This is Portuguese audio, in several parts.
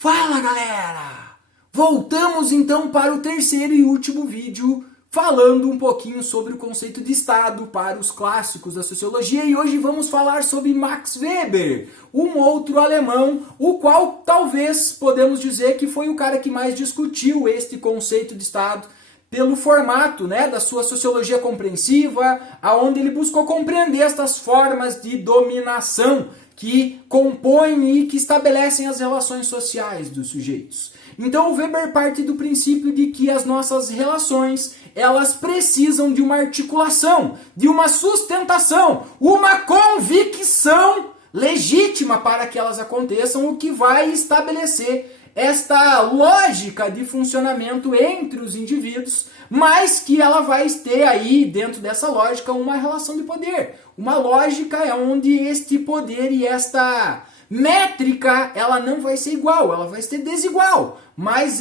Fala galera! Voltamos então para o terceiro e último vídeo falando um pouquinho sobre o conceito de Estado para os clássicos da sociologia e hoje vamos falar sobre Max Weber, um outro alemão, o qual talvez podemos dizer que foi o cara que mais discutiu este conceito de Estado pelo formato, da sua sociologia compreensiva, aonde ele buscou compreender estas formas de dominação que compõem e que estabelecem as relações sociais dos sujeitos. Então o Weber parte do princípio de que as nossas relações, elas precisam de uma articulação, de uma sustentação, uma convicção legítima para que elas aconteçam, o que vai estabelecer esta lógica de funcionamento entre os indivíduos, mas que ela vai ter aí, dentro dessa lógica, uma relação de poder. Uma lógica é onde este poder e esta métrica, ela não vai ser igual, ela vai ser desigual. Mas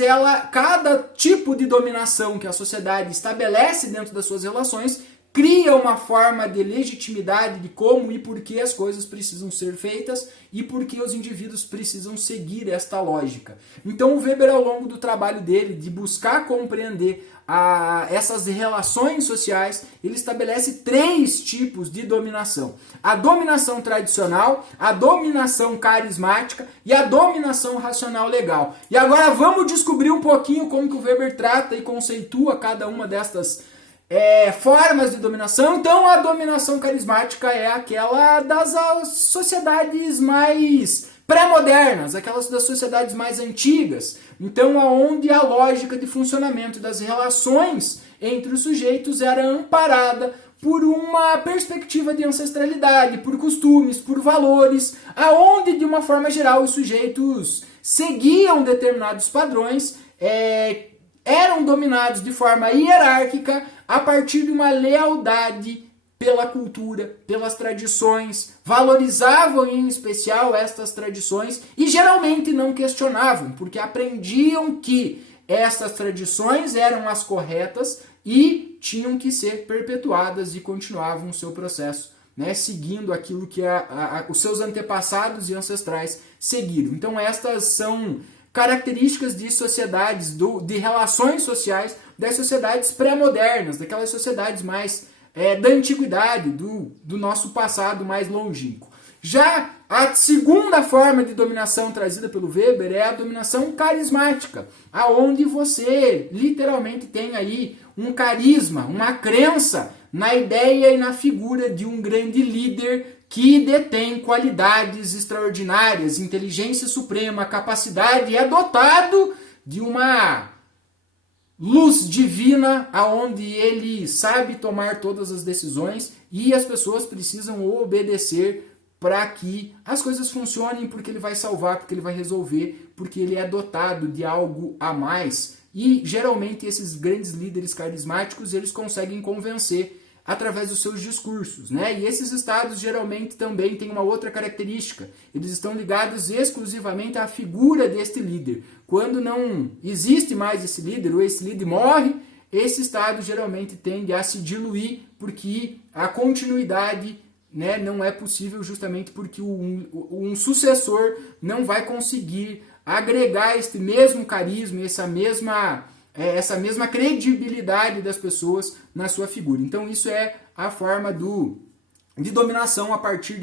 cada tipo de dominação que a sociedade estabelece dentro das suas relações, cria uma forma de legitimidade de como e por que as coisas precisam ser feitas e por que os indivíduos precisam seguir esta lógica. Então o Weber, ao longo do trabalho dele, de buscar compreender essas relações sociais, ele estabelece três tipos de dominação. A dominação tradicional, a dominação carismática e a dominação racional legal. E agora vamos descobrir um pouquinho como que o Weber trata e conceitua cada uma destas formas de dominação. Então a dominação carismática é aquela das sociedades mais pré-modernas, aquelas das sociedades mais antigas. Então onde a lógica de funcionamento das relações entre os sujeitos era amparada por uma perspectiva de ancestralidade, por costumes, por valores, aonde de uma forma geral os sujeitos seguiam determinados padrões, eram dominados de forma hierárquica a partir de uma lealdade pela cultura, pelas tradições, valorizavam em especial estas tradições e geralmente não questionavam, porque aprendiam que estas tradições eram as corretas e tinham que ser perpetuadas e continuavam o seu processo, seguindo aquilo que os seus antepassados e ancestrais seguiram. Então estas são características de sociedades, de relações sociais, das sociedades pré-modernas, daquelas sociedades mais da antiguidade, do nosso passado mais longínquo. Já a segunda forma de dominação trazida pelo Weber é a dominação carismática, aonde você literalmente tem aí um carisma, uma crença na ideia e na figura de um grande líder que detém qualidades extraordinárias, inteligência suprema, capacidade, e é dotado de uma luz divina, aonde ele sabe tomar todas as decisões e as pessoas precisam obedecer para que as coisas funcionem, porque ele vai salvar, porque ele vai resolver, porque ele é dotado de algo a mais. E geralmente esses grandes líderes carismáticos, eles conseguem convencer através dos seus discursos, E esses estados geralmente também têm uma outra característica. Eles estão ligados exclusivamente à figura deste líder. Quando não existe mais esse líder, ou esse líder morre, esse estado geralmente tende a se diluir, porque a continuidade não é possível, justamente porque um sucessor não vai conseguir agregar este mesmo carisma, essa mesma credibilidade das pessoas na sua figura. Então isso é a forma de dominação a partir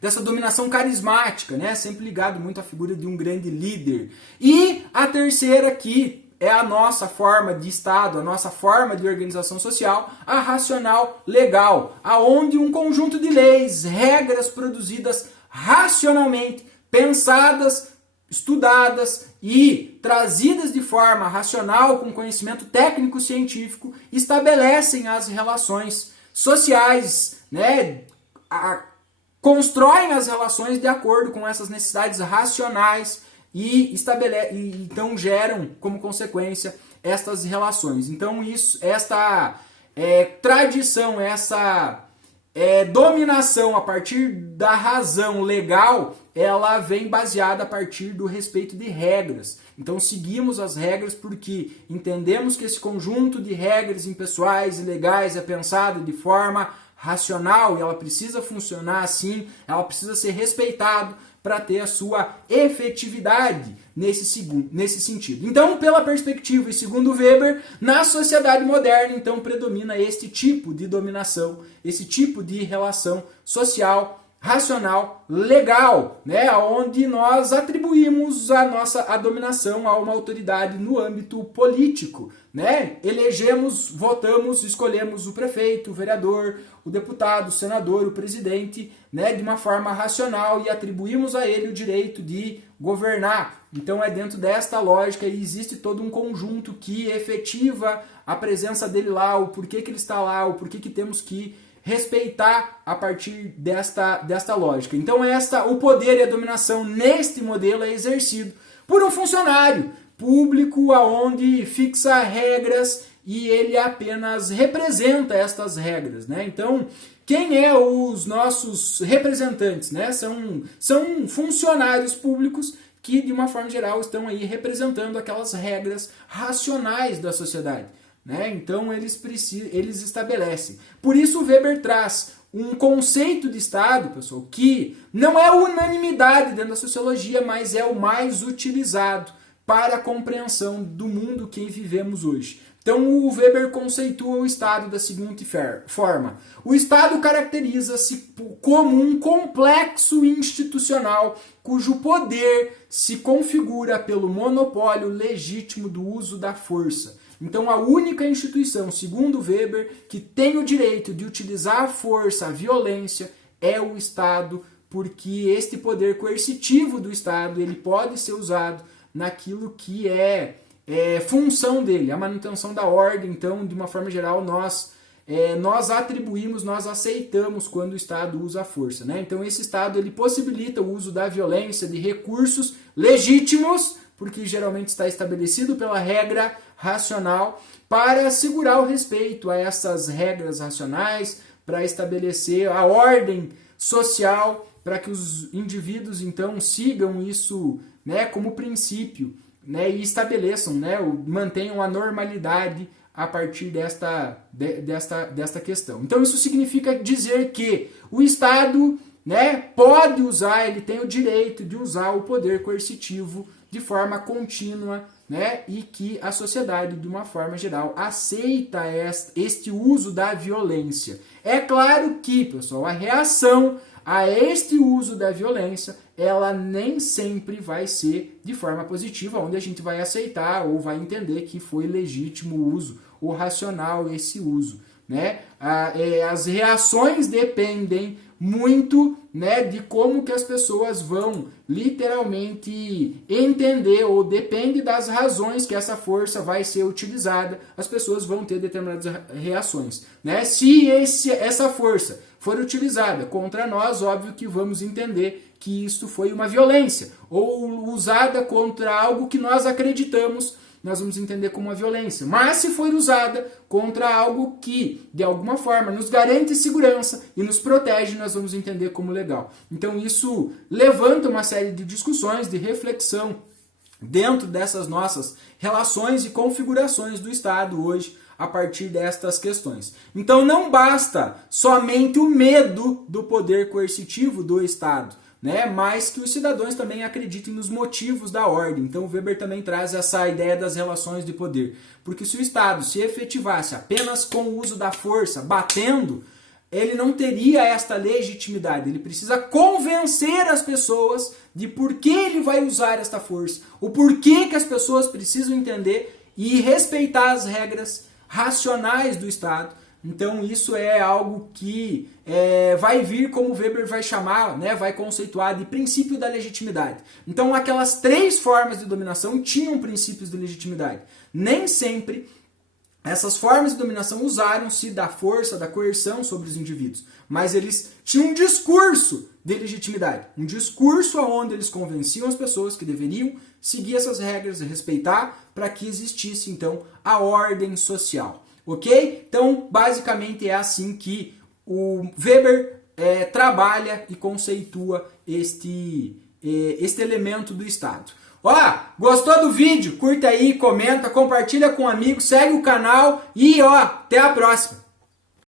dessa dominação carismática, sempre ligado muito à figura de um grande líder. E a terceira aqui é a nossa forma de Estado, a nossa forma de organização social, a racional legal, aonde um conjunto de leis, regras produzidas racionalmente, pensadas, estudadas e trazidas de forma racional, com conhecimento técnico-científico, estabelecem as relações sociais, constroem as relações de acordo com essas necessidades racionais e então geram como consequência estas relações. Então esta tradição, essa dominação a partir da razão legal, ela vem baseada a partir do respeito de regras. Então seguimos as regras porque entendemos que esse conjunto de regras impessoais e legais é pensado de forma racional e ela precisa funcionar assim, ela precisa ser respeitado para ter a sua efetividade nesse sentido. Então, pela perspectiva, e segundo Weber, na sociedade moderna, então, predomina este tipo de dominação, esse tipo de relação social, racional, legal, né, onde nós atribuímos a dominação a uma autoridade no âmbito político, né? Elegemos, votamos, escolhemos o prefeito, o vereador, o deputado, o senador, o presidente, né, de uma forma racional e atribuímos a ele o direito de governar. Então é dentro desta lógica e existe todo um conjunto que efetiva a presença dele lá, o porquê que ele está lá, o porquê que temos que respeitar a partir desta lógica. Então o poder e a dominação neste modelo é exercido por um funcionário público aonde fixa regras e ele apenas representa estas regras, né? Então, quem é os nossos representantes, né? São funcionários públicos que, de uma forma geral, estão aí representando aquelas regras racionais da sociedade, né? Então eles estabelecem. Por isso Weber traz um conceito de Estado, pessoal, que não é unanimidade dentro da sociologia, mas é o mais utilizado para a compreensão do mundo que vivemos hoje. Então o Weber conceitua o Estado da seguinte forma. O Estado caracteriza-se como um complexo institucional cujo poder se configura pelo monopólio legítimo do uso da força. Então a única instituição, segundo Weber, que tem o direito de utilizar a força, a violência, é o Estado, porque este poder coercitivo do Estado ele pode ser usado naquilo que é função dele, a manutenção da ordem. Então, de uma forma geral, nós atribuímos, nós aceitamos quando o Estado usa a força, né? Então esse Estado ele possibilita o uso da violência, de recursos legítimos, porque geralmente está estabelecido pela regra racional, para assegurar o respeito a essas regras racionais, para estabelecer a ordem social, para que os indivíduos então sigam isso, né, como princípio, né, e estabeleçam, né, mantenham a normalidade a partir desta questão. Então isso significa dizer que o Estado, né, pode usar, ele tem o direito de usar o poder coercitivo de forma contínua, né, e que a sociedade, de uma forma geral, aceita este uso da violência. É claro que, pessoal, a reação a este uso da violência, ela nem sempre vai ser de forma positiva, onde a gente vai aceitar ou vai entender que foi legítimo o uso, ou racional esse uso, né? As reações dependem muito, né, de como que as pessoas vão literalmente entender, ou depende das razões que essa força vai ser utilizada, as pessoas vão ter determinadas reações, né? Se essa força for utilizada contra nós, óbvio que vamos entender que isso foi uma violência, ou usada contra algo que nós acreditamos, nós vamos entender como uma violência. Mas se for usada contra algo que, de alguma forma, nos garante segurança e nos protege, nós vamos entender como legal. Então isso levanta uma série de discussões, de reflexão dentro dessas nossas relações e configurações do Estado hoje, a partir destas questões. Então não basta somente o medo do poder coercitivo do Estado, né, mas que os cidadãos também acreditem nos motivos da ordem. Então o Weber também traz essa ideia das relações de poder. Porque se o Estado se efetivasse apenas com o uso da força, batendo, ele não teria esta legitimidade. Ele precisa convencer as pessoas de por que ele vai usar esta força, o porquê que as pessoas precisam entender e respeitar as regras racionais do Estado. Então isso é algo que vai vir, como Weber vai chamar, né, vai conceituar de princípio da legitimidade. Então aquelas três formas de dominação tinham princípios de legitimidade. Nem sempre essas formas de dominação usaram-se da força, da coerção sobre os indivíduos, mas eles tinham um discurso de legitimidade, um discurso onde eles convenciam as pessoas que deveriam seguir essas regras e respeitar, para que existisse então a ordem social. Ok? Então, basicamente é assim que o Weber trabalha e conceitua este elemento do Estado. Ó, gostou do vídeo? Curta aí, comenta, compartilha com um amigo, segue o canal e ó, até a próxima!